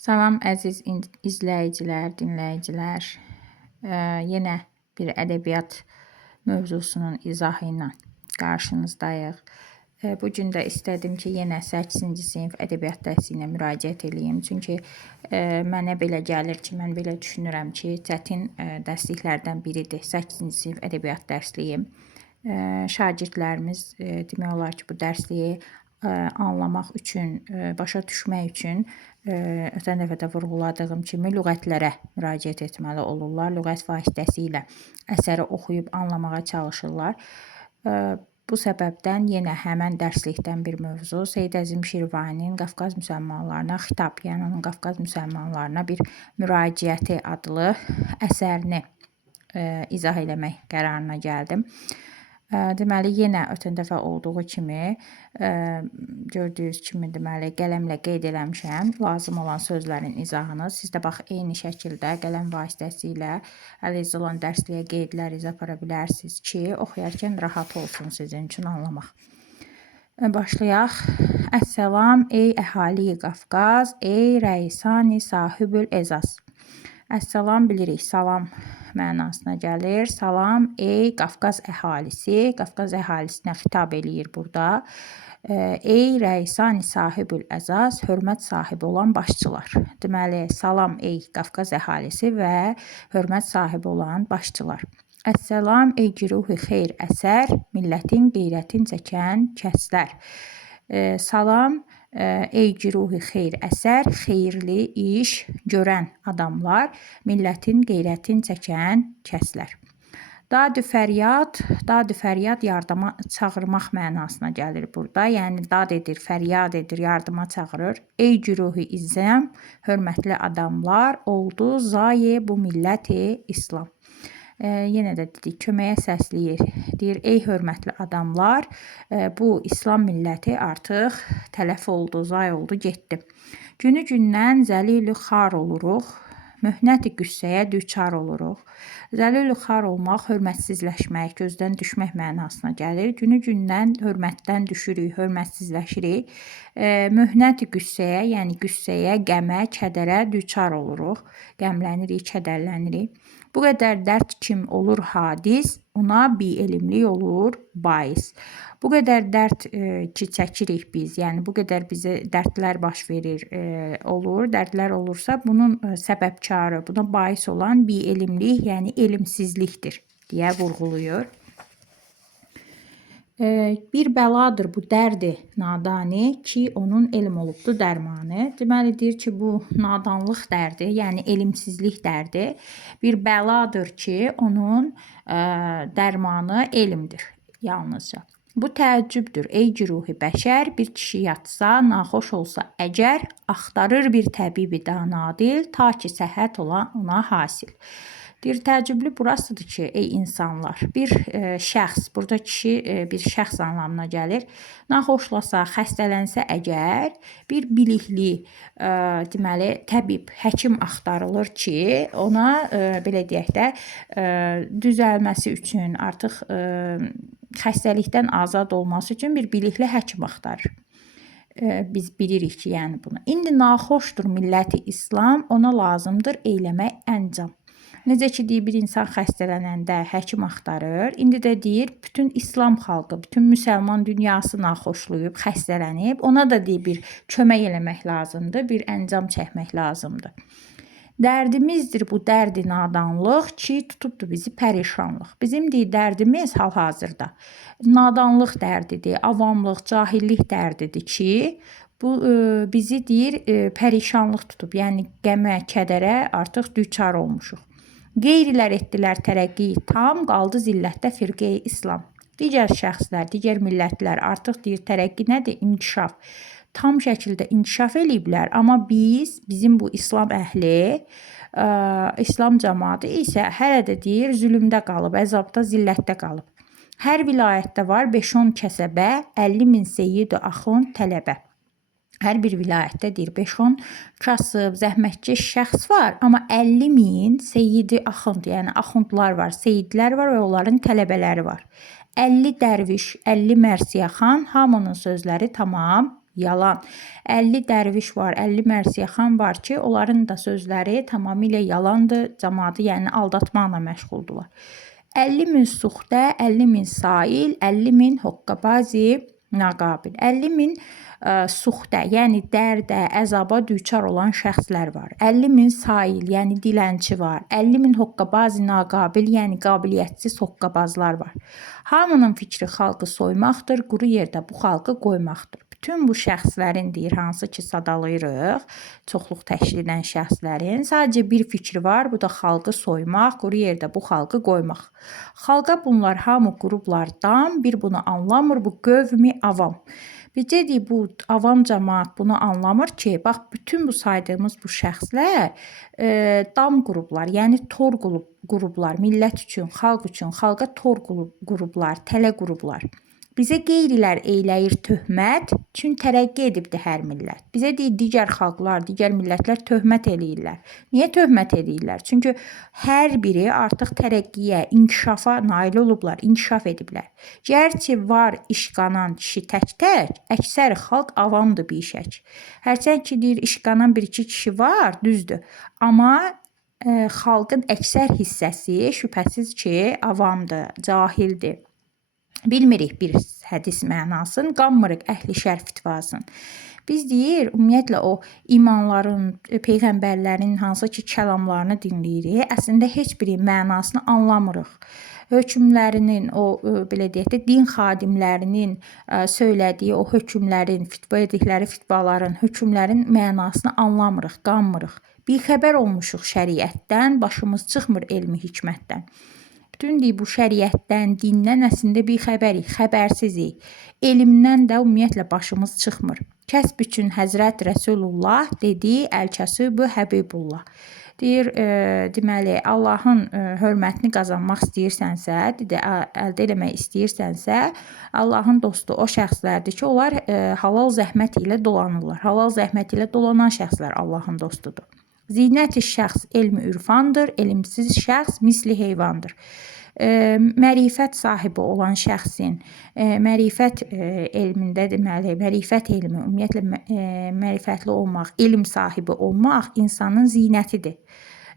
Salam əziz izləyicilər, dinləyicilər. Yenə bir ədəbiyyat mövzusunun izahı ilə qarşınızdayıq. Bu gün də istədim ki, yenə 8-ci sinif ədəbiyyat dərsinə müraciət edeyim. Çünki mənə belə gəlir ki, mən belə düşünürəm ki, çətin dərsliklərdən biridir 8-ci sinif ədəbiyyat dərsliyi. Şagirdlərimiz demək olar ki, bu dərsliyi anlamaq üçün, başa düşmək üçün ötən dəfə də vurğuladığım kimi lüğətlərə müraciət etməli olurlar. Lüğət vasitəsilə əsəri oxuyub anlamağa çalışırlar. Bu səbəbdən yenə həmən dərslikdən bir mövzu Seyid Əzim Şirvaninin Qafqaz müsəlmanlarına xitab, yəni onun Qafqaz müsəlmanlarına bir müraciəti adlı əsərini izah eləmək qərarına gəldim. Deməli, yenə ötən dəfə olduğu kimi, gördüyünüz kimi, deməli, qələmlə qeyd eləmişəm lazım olan sözlərin izahını. Siz də bax, eyni şəkildə qələm vasitəsilə əlinizdə olan dərsliyə qeydlər apara bilərsiniz ki, oxuyarkən rahat olsun sizin üçün anlamaq. Başlayaq. Əssalam, ey əhali Qafqaz, ey rəisani sahibül ezaz. Əssalam bilirik, salam mənasına gəlir. Salam, ey Qafqaz əhalisi. Qafqaz əhalisinə xitab eləyir burada. Ey rəisani sahibül əzaz, hörmət sahibi olan başçılar. Deməli, salam ey Qafqaz əhalisi və hörmət sahibi olan başçılar. Əssalam, ey güruhi xeyr əsər, millətin qeyrətin çəkən kəslər. Salam, ey güruhi xeyr əsər, xeyirli iş görən adamlar, millətin qeyrətin çəkən kəslər. Dad-ı fəryad yardıma çağırmaq mənasına gəlir burada. Yəni, dad edir, fəryad edir, yardıma çağırır. Ey güruhi izzəm, hörmətli adamlar, oldu zayi bu milləti İslam. Yenə də dedik, köməyə səsləyir. Deyir, ey hörmətli adamlar, bu İslam milləti artıq tələf oldu, zay oldu, getdi. Günü gündən zəlilü xar oluruq, möhnəti qüssəyə düçar oluruq. Zəlilü xar olmaq, hörmətsizləşmək, gözdən düşmək mənasına gəlir. Günü gündən hörmətdən düşürük, hörmətsizləşirik. Möhnəti qüssəyə, yəni qüssəyə, qəmə, kədərə düçar oluruq. Qəmlənirik, kədərlənirik. Bu qədər dərd kim olur hadis, ona bielmlik olur bais. Bu qədər dərd ki çəkirik biz, yəni bu qədər bizə dərdlər baş verir, olur. Dərdlər olursa, bunun səbəbkarı, buna bais olan bielmlik, yəni elmsizlikdir deyə vurğuluyur. Bir bəladır bu dərdi nadani ki, onun elm olubdu dərmanı. Deməli, deyir ki, bu nadanlıq dərdi, yəni elmsizlik dərdi bir bəladır ki, onun dərmanı elmdir yalnızca. Bu təəccübdür, ey güruhi bəşər, bir kişi yatsa, naxoş olsa əgər, axtarır bir təbibi danadil, ta ki səhhət olan ona hasil. Deyir, təəccüblü burasıdır ki, ey insanlar, bir şəxs, burada kişi bir şəxs anlamına gəlir, naxoşlasa, xəstələnsə əgər, bir bilikli, deməli, təbib, həkim axtarılır ki, ona, belə deyək də, düzəlməsi üçün, artıq xəstəlikdən azad olması üçün bir bilikli həkim axtarır. Biz bilirik ki, yəni bunu. İndi naxoşdur milləti İslam, ona lazımdır eyləmək əncam. Necə ki, deyir, bir insan xəstələnəndə həkim axtarır. İndi də deyir, bütün İslam xalqı, bütün müsəlman dünyası naxoşlayıb, xəstələnib. Ona da deyir, bir kömək eləmək lazımdır, bir əncam çəkmək lazımdır. Dərdimizdir bu dərdi nadanlıq ki, tutubdur bizi pərişanlıq. Bizim deyir, dərdimiz hal-hazırda nadanlıq dərdidir, avamlıq, cahillik dərdidir ki, bu bizi deyir, pərişanlıq tutub. Yəni, qəmə, kədərə artıq düçar olmuşuq. Qeyrilər etdilər tərəqqi tam, qaldı zillətdə firqə-i İslam. Digər şəxslər, digər millətlər artıq deyir, tərəqqi nədir? İnkişaf. Tam şəkildə inkişaf eləyiblər, amma bizim bu İslam əhli, İslam cəmaatı isə hələ də deyir, zülmdə qalıb, əzabda, zillətdə qalıb. Hər vilayətdə var 5-10 kəsəbə, 50.000 seyyid-i axund tələbə. Hər bir vilayətdə deyir, 5-10 kasıb, zəhmətkeş şəxs var, amma 50.000 seyyidi axund, yəni axundlar var, seyidlər var və onların tələbələri var. 50 dərviş, 50 mərsiyyəxan, hamının sözləri tamam Yalan. 50 dərviş var, 50 mərsiyəxan var ki, onların da sözləri tamamilə yalandır. Cəmaatı yəni aldatmaqla məşğuldular. 50 min suxtə, 50 min sail, 50 min hoqqabazi naqabil. 50 min suxtə, yəni dərdə, əzaba düçar olan şəxslər var. 50 min sail, yəni dilənçi var. 50 min hoqqabazi naqabil, yəni qabiliyyətsiz hoqqabazlar var. Hamının fikri xalqı soymaqdır, quru yerdə bu xalqı qoymaqdır. Bütün bu şəxslərin deyir, hansı ki sadalayırıq, çoxluq təşkil edən şəxslərin sadəcə bir fikri var, bu da xalqı soymaq, quru yerdə bu xalqı qoymaq. Xalqa bunlar hamı qurublardan, bir bunu anlamır, bu qövmi avam. Bizcə deyir, bu avam cəmaat bunu anlamır ki, bax bütün bu saydığımız bu şəxslər dam qurublar, yəni tor qurublar, millət üçün, xalq üçün, xalqa tor qurublar, tələ qurublar. Bizə qeyrilər eyləyir töhmət, çün tərəqqi edibdir hər millət. Bizə deyir, digər xalqlar, digər millətlər töhmət eləyirlər. Niyə töhmət eləyirlər? Çünki hər biri artıq tərəqqiyə, inkişafa nail olublar, inkişaf ediblər. Gərçi var işqanan kişi tək-tək, əksər xalq avamdır bişək. Hərçənd ki, deyir, işqanan bir-iki kişi var, düzdür. Amma xalqın əksər hissəsi şübhəsiz ki, avamdır, cahildir. Bilmirik bir hədis mənasını, qanmırıq əhli şərf fitvasını. Biz deyir, ümumiyyətlə o imanların, peyğəmbərlərin hansı ki kəlamlarını dinləyirik, əslində heç biri mənasını anlamırıq. Hökmlərinin, o belə deyək də, din xadimlərinin söylədiyi o hökmlərin, fitva etdikləri fitvaların, hökmlərin mənasını anlamırıq, qanmırıq. Bixəbər olmuşuq şəriətdən, başımız çıxmır elmi hikmətdən. Bütün deyir, bu şəriətdən, dindən əslində bixəbərik, xəbərsizik. Elmdən də ümumiyyətlə başımız çıxmır. Kəsb üçün Həzrət Rəsulullah dedi, əl-kəsibü Həbibullah. Deyir, deməli, Allahın hörmətini qazanmaq istəyirsənsə, əldə eləmək istəyirsənsə, Allahın dostu o şəxslərdir ki, onlar halal zəhmət ilə dolanırlar. Halal zəhmət ilə dolanan şəxslər Allahın dostudur. Zinət-i şəxs elmi ürfandır, elmsiz şəxs misli heyvandır. Mərifət sahibi olan şəxsin, mərifət elmində deməli, mərifət elmi, ümumiyyətlə mərifətli olmaq, elm sahibi olmaq insanın zinətidir,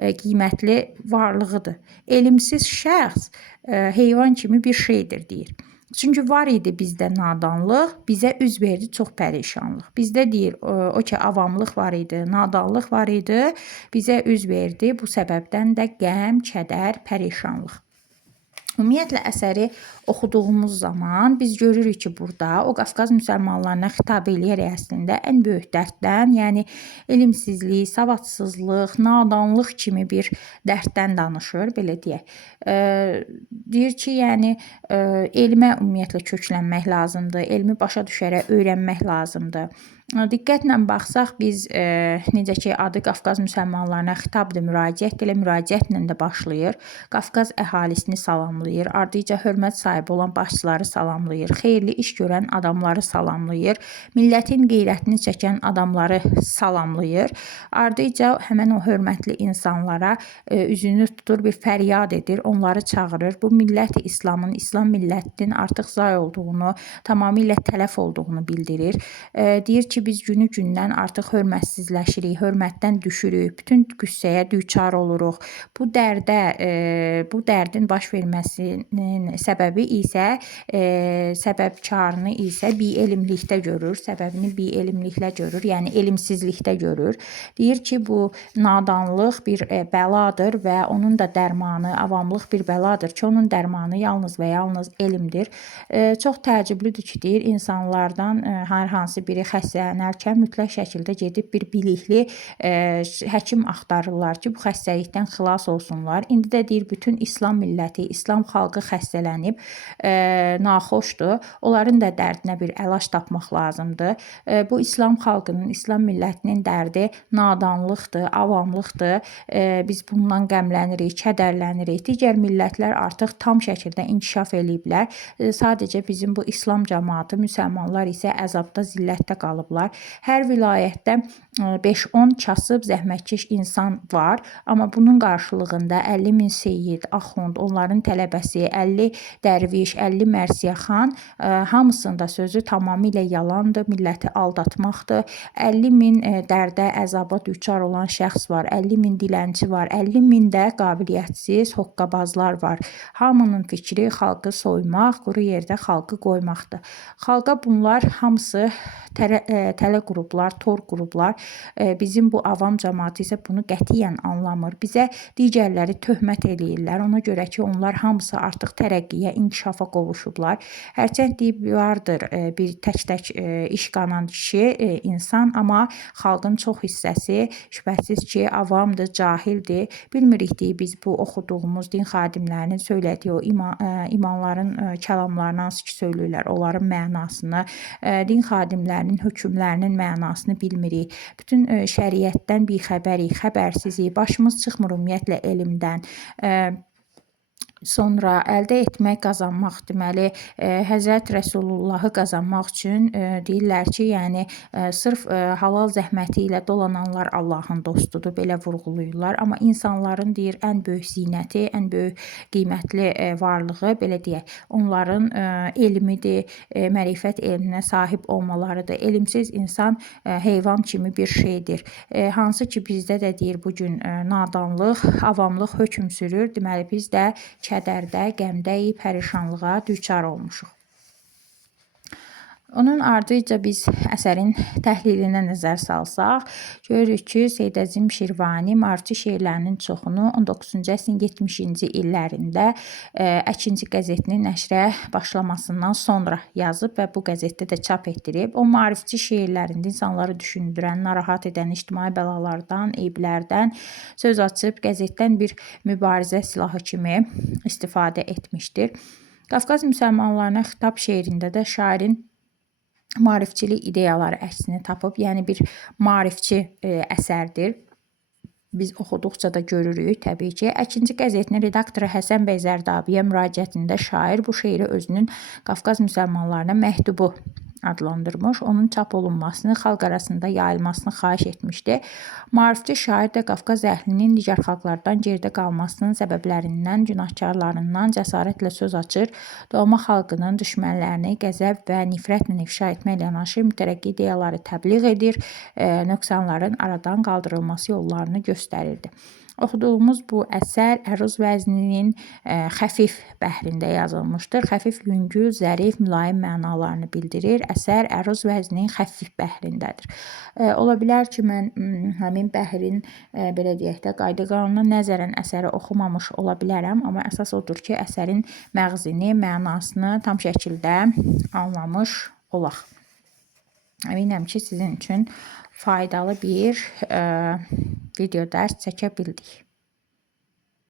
qiymətli varlığıdır. Elmsiz şəxs heyvan kimi bir şeydir, deyir. Çünki var idi bizdə nadanlıq, bizə üz verdi çox pərişanlıq. Bizdə deyir, o ki avamlıq var idi, nadanlıq var idi, bizə üz verdi. Bu səbəbdən də qəm, kədər, pərişanlıq. Ümumiyyətlə əsəri oxuduğumuz zaman biz görürük ki, burada o Qafqaz müsəlmanlarına xitab eləyərək əslində ən böyük dərddən, yəni elmsizlik, savadsızlıq, nadanlıq kimi bir dərddən danışır, belə deyək. Deyir ki, yəni elmə ümumiyyətlə köklənmək lazımdır, elmi başa düşərək öyrənmək lazımdır. Diqqətlə baxsaq biz necə ki adı Qafqaz müsəlmanlarına xitabdır, müraciət ilə müraciətlə də başlayır. Qafqaz əhalisini salamlayır, ardıca hörmət sahibi olan başçıları salamlayır, xeyirli iş görən adamları salamlayır, millətin qeyrətini çəkən adamları salamlayır. Ardıca həmən o hörmətli insanlara üzünü tutur, bir fəryad edir, onları çağırır. Bu millət-i İslamın, İslam millətinin artıq zay olduğunu, tamamilə tələf olduğunu bildirir. Deyir ki, biz günü-gündən artıq hörmətsizləşirik, hörmətdən düşürük, bütün qüssəyə düçar oluruq. Bu dərdin baş verməsinin səbəbi isə, səbəbkarını isə bielmlikdə görür, səbəbini bielmliklə görür, yəni elmsizlikdə görür. Deyir ki, bu nadanlıq bir bəladır və onun da dərmanı, avamlıq bir bəladır ki, onun dərmanı yalnız və yalnız elmdir. Çox təəccüblüdür ki, deyir, insanlardan hər hansı biri xəstələnərkən mütləq şəkildə gedib bir bilikli həkim axtarırlar ki, bu xəstəlikdən xilas olsunlar. İndi də deyir, bütün İslam milləti, İslam xalqı xəstələnib, naxoşdur. Onların da dərdinə bir əlac tapmaq lazımdır. Bu İslam xalqının, İslam millətinin dərdi nadanlıqdır, avamlıqdır. Biz bundan qəmlənirik, kədərlənirik. Digər millətlər artıq tam şəkildə inkişaf eləyiblər. Sadəcə bizim bu İslam cəmaatı, müsəlmanlar isə əzabda, zillətdə qalıblar. qurublar. Hər vilayətdə 5-10 kasıb, zəhmətkeş insan var, amma bunun qarşılığında 50.000 seyyid, axund, onların tələbəsi, 50 dərviş, 50 mərsiyəxan, hamısında sözü tamamilə yalandır, milləti aldatmaqdır. 50.000 dərdə, əzaba düçar olan şəxs var, 50.000 dilənçi var, 50.000 də qabiliyyətsiz hoqqabazlar var. Hamının fikri xalqı soymaq, quru yerdə xalqı qoymaqdır. Xalqa bunlar hamısı tələ qurublar, tor qurublar. Bizim bu avam cəmaatı isə bunu qətiyyən anlamır. Bizə digərləri töhmət eləyirlər. Ona görə ki, onlar hamısı artıq tərəqqiyə, inkişafa qovuşublar. Hərçənd deyib vardır bir tək-tək iş qanan kişi, insan, amma xalqın çox hissəsi şübhəsiz ki, avamdır, cahildir. Bilmirik deyib biz bu oxuduğumuz din xadimlərinin söylədiyi o imanların kəlamlarını hansı ki söyləyirlər, onların mənasını, din xadimlərinin hökmlərinin mənasını bilmirik. Bütün şəriətdən bixəbərik, xəbərsizik, başımız çıxmır ümumiyyətlə elmdən. Sonra əldə etmək, qazanmaq, deməli, Həzrət Rəsulullahı qazanmaq üçün deyirlər ki, yəni sırf halal zəhməti ilə dolananlar Allahın dostudur, belə vurğulayırlar. Amma insanların deyir ən böyük zinəti, ən böyük qiymətli varlığı, belə deyək, onların elmidir, mərifət elminə sahib olmalarıdır. Elmsiz insan heyvan kimi bir şeydir. Hansı ki bizdə də deyir bugün nadanlıq, avamlıq hökm sürür. Deməli biz də kədərdə, qəmdə, pərişanlığa düçar olmuşuq. Onun ardıca biz əsərin təhlilinə nəzər salsaq, görürük ki, Seyid Əzim Şirvani maarifçi şeirlərinin çoxunu 19-cu əsrin 70-ci illərində Əkinçi qəzetinin nəşrə başlamasından sonra yazıb və bu qəzetdə də çap etdirib. O maarifçi şeirlərində insanları düşündürən, narahat edən ictimai bəlalardan, eyblərdən söz açıb qəzetdən bir mübarizə silahı kimi istifadə etmişdir. Qafqaz müsəlmanlarına xitab şeirində də şairin maarifçilik ideyaları əksini tapıb, yəni bir maarifçi əsərdir. Biz oxuduqca da görürük təbii ki. Əkinçi qəzetinin redaktoru Həsən bəy Zərdabiyə müraciətində şair bu şeiri özünün Qafqaz müsəlmanlarına məktubu adlandırmış, onun çap olunmasını, xalq arasında yayılmasını xahiş etmişdi. Maarifçi şair də Qafqaz əhlinin digər xalqlardan geridə qalmasının səbəblərindən, günahkarlarından cəsarətlə söz açır, doğma xalqının düşmənlərini qəzəb və nifrətlə ifşa etməklə yanaşı mütərəqqi ideyaları təbliğ edir, nöqsanların aradan qaldırılması yollarını göstərirdi. Oxuduğumuz bu əsər əruz vəzninin xəfif bəhrində yazılmışdır. Xəfif, yüngül, zərif, mülayim mənalarını bildirir. Əsər əruz vəzninin xəfif bəhrindədir. Ola bilər ki, mən həmin bəhrin belə deyək də qayda qanununa nəzərən əsəri oxumamış ola bilərəm, amma əsas odur ki, əsərin məğzini, mənasını tam şəkildə anlamış olaq. Əminəm ki, sizin üçün faydalı bir video dərs çəkə bildik.